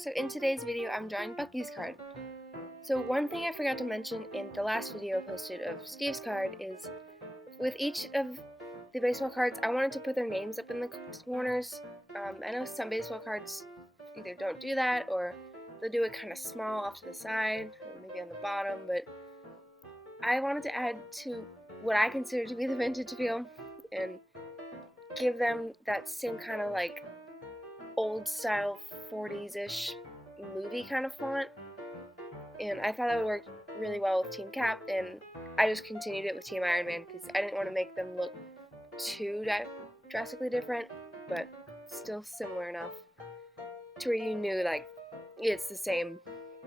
So in today's video, I'm drawing Bucky's card. So one thing I forgot to mention in the last video I posted of Steve's card is with each of the baseball cards, I wanted to put their names up in the corners. I know some baseball cards either don't do that or they'll do it kind of small off to the side or maybe on the bottom, but I wanted to add to what I consider to be the vintage feel and give them that same kind of like old style 40s-ish movie kind of font, and I thought that would work really well with Team Cap, and I just continued it with Team Iron Man because I didn't want to make them look too drastically different, but still similar enough to where you knew like it's the same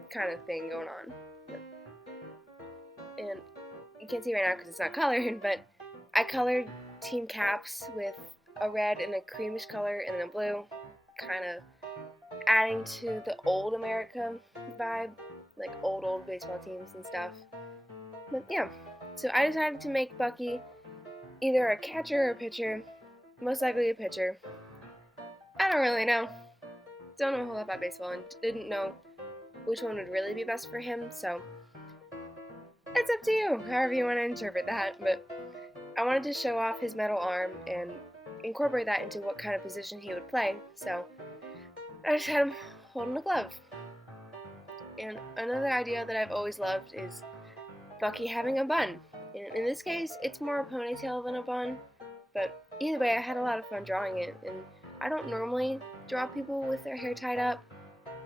kind of thing going on. And you can't see right now because it's not colored, but I colored Team Cap's with a red and a creamish color and then a blue, kind of adding to the old America vibe, like old baseball teams and stuff. But yeah, so I decided to make Bucky either a catcher or a pitcher, most likely a pitcher. I don't really know. Don't know a whole lot about baseball and didn't know which one would really be best for him, so it's up to you, however you want to interpret that. But I wanted to show off his metal arm and incorporate that into what kind of position he would play, so I just had him holding a glove. And another idea that I've always loved is Bucky having a bun. And in this case, it's more a ponytail than a bun, but either way, I had a lot of fun drawing it. And I don't normally draw people with their hair tied up,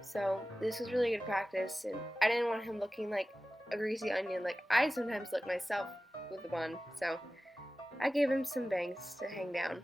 so this was really good practice, and I didn't want him looking like a greasy onion like I sometimes look myself with a bun, so I gave him some bangs to hang down.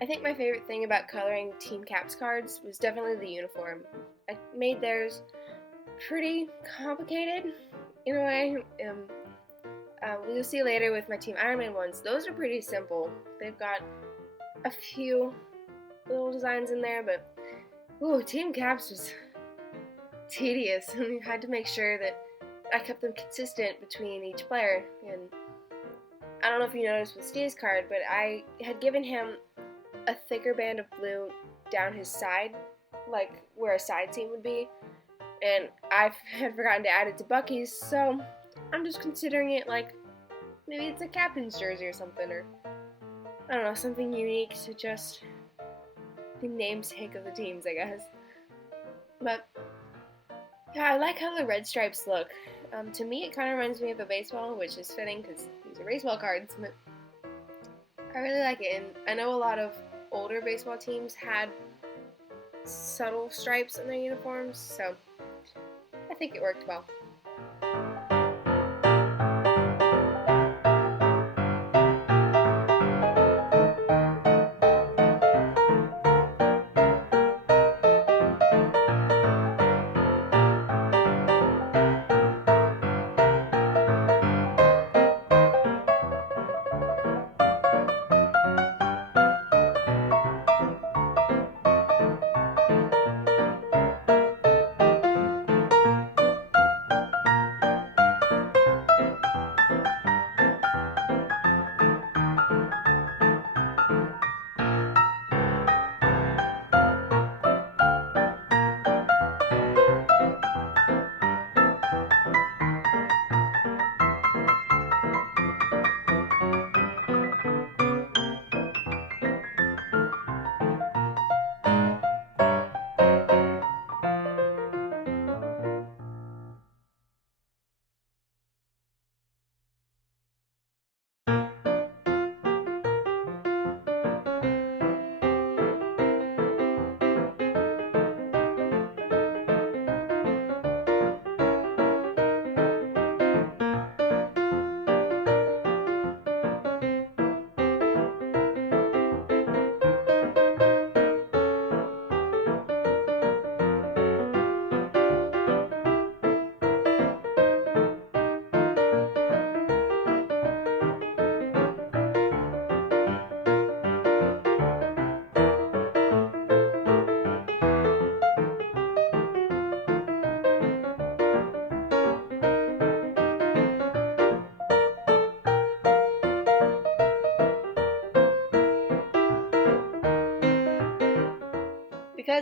I think my favorite thing about coloring Team Cap's cards was definitely the uniform. I made theirs pretty complicated in a way. We'll see later with my Team Iron Man ones. Those are pretty simple. They've got a few little designs in there, but Team Cap's was tedious. I had to make sure that I kept them consistent between each player. And I don't know if you noticed with Steve's card, but I had given him a thicker band of blue down his side, like where a side seam would be, and I had forgotten to add it to Bucky's, so I'm just considering it like maybe it's a captain's jersey or something, or I don't know, something unique to just the namesake of the teams, I guess. But yeah, I like how the red stripes look. To me, it kind of reminds me of a baseball, which is fitting because these are baseball cards, but I really like it, and I know a lot of older baseball teams had subtle stripes in their uniforms, so I think it worked well.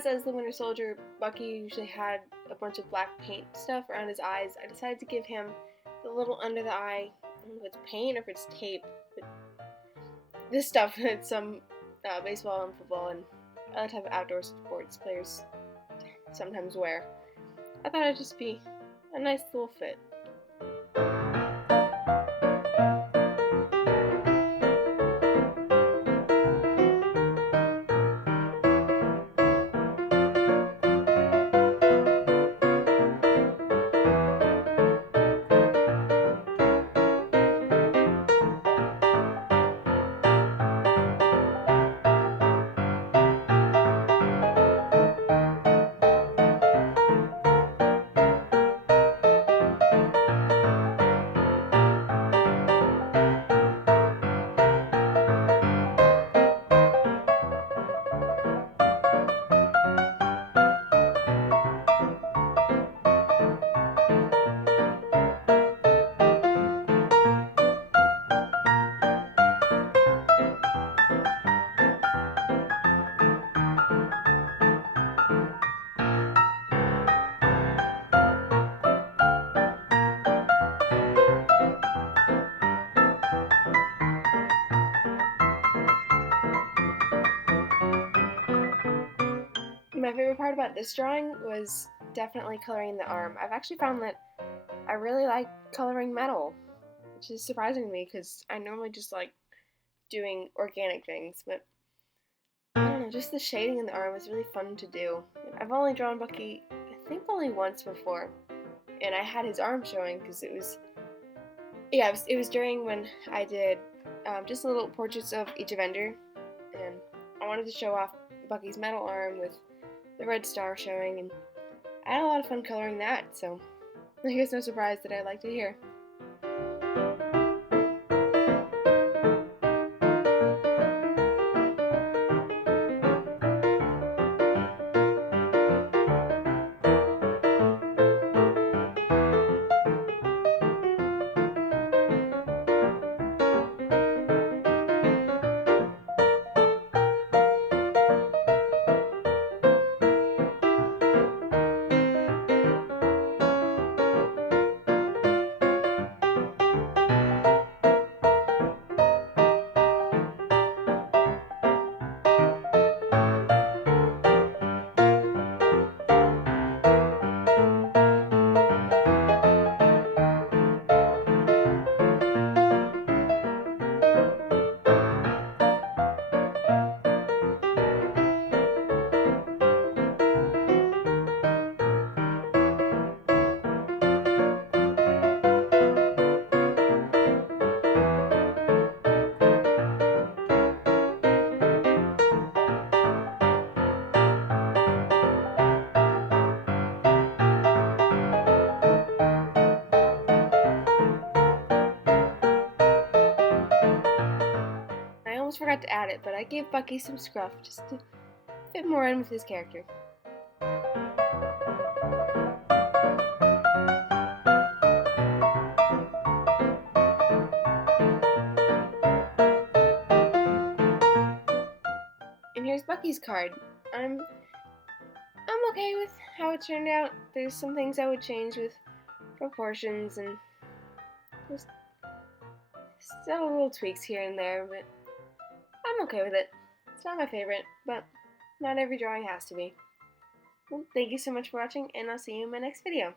because as the Winter Soldier, Bucky usually had a bunch of black paint stuff around his eyes, I decided to give him the little under the eye, I don't know if it's paint or if it's tape, but this stuff that some baseball and football and other type of outdoor sports players sometimes wear. I thought it'd just be a nice little fit. My favorite part about this drawing was definitely coloring the arm. I've actually found that I really like coloring metal, which is surprising to me because I normally just like doing organic things, but I don't know, just the shading in the arm is really fun to do. I've only drawn Bucky, I think only once before, and I had his arm showing because it was during when I did just little portraits of each Avenger, and I wanted to show off Bucky's metal arm with the red star showing, and I had a lot of fun coloring that, so I guess no surprise that I liked it here. I almost forgot to add it, but I gave Bucky some scruff just to fit more in with his character. And here's Bucky's card. I'm okay with how it turned out. There's some things I would change with proportions and just still little tweaks here and there, but I'm okay with it. It's not my favorite, but not every drawing has to be. Well, thank you so much for watching, and I'll see you in my next video.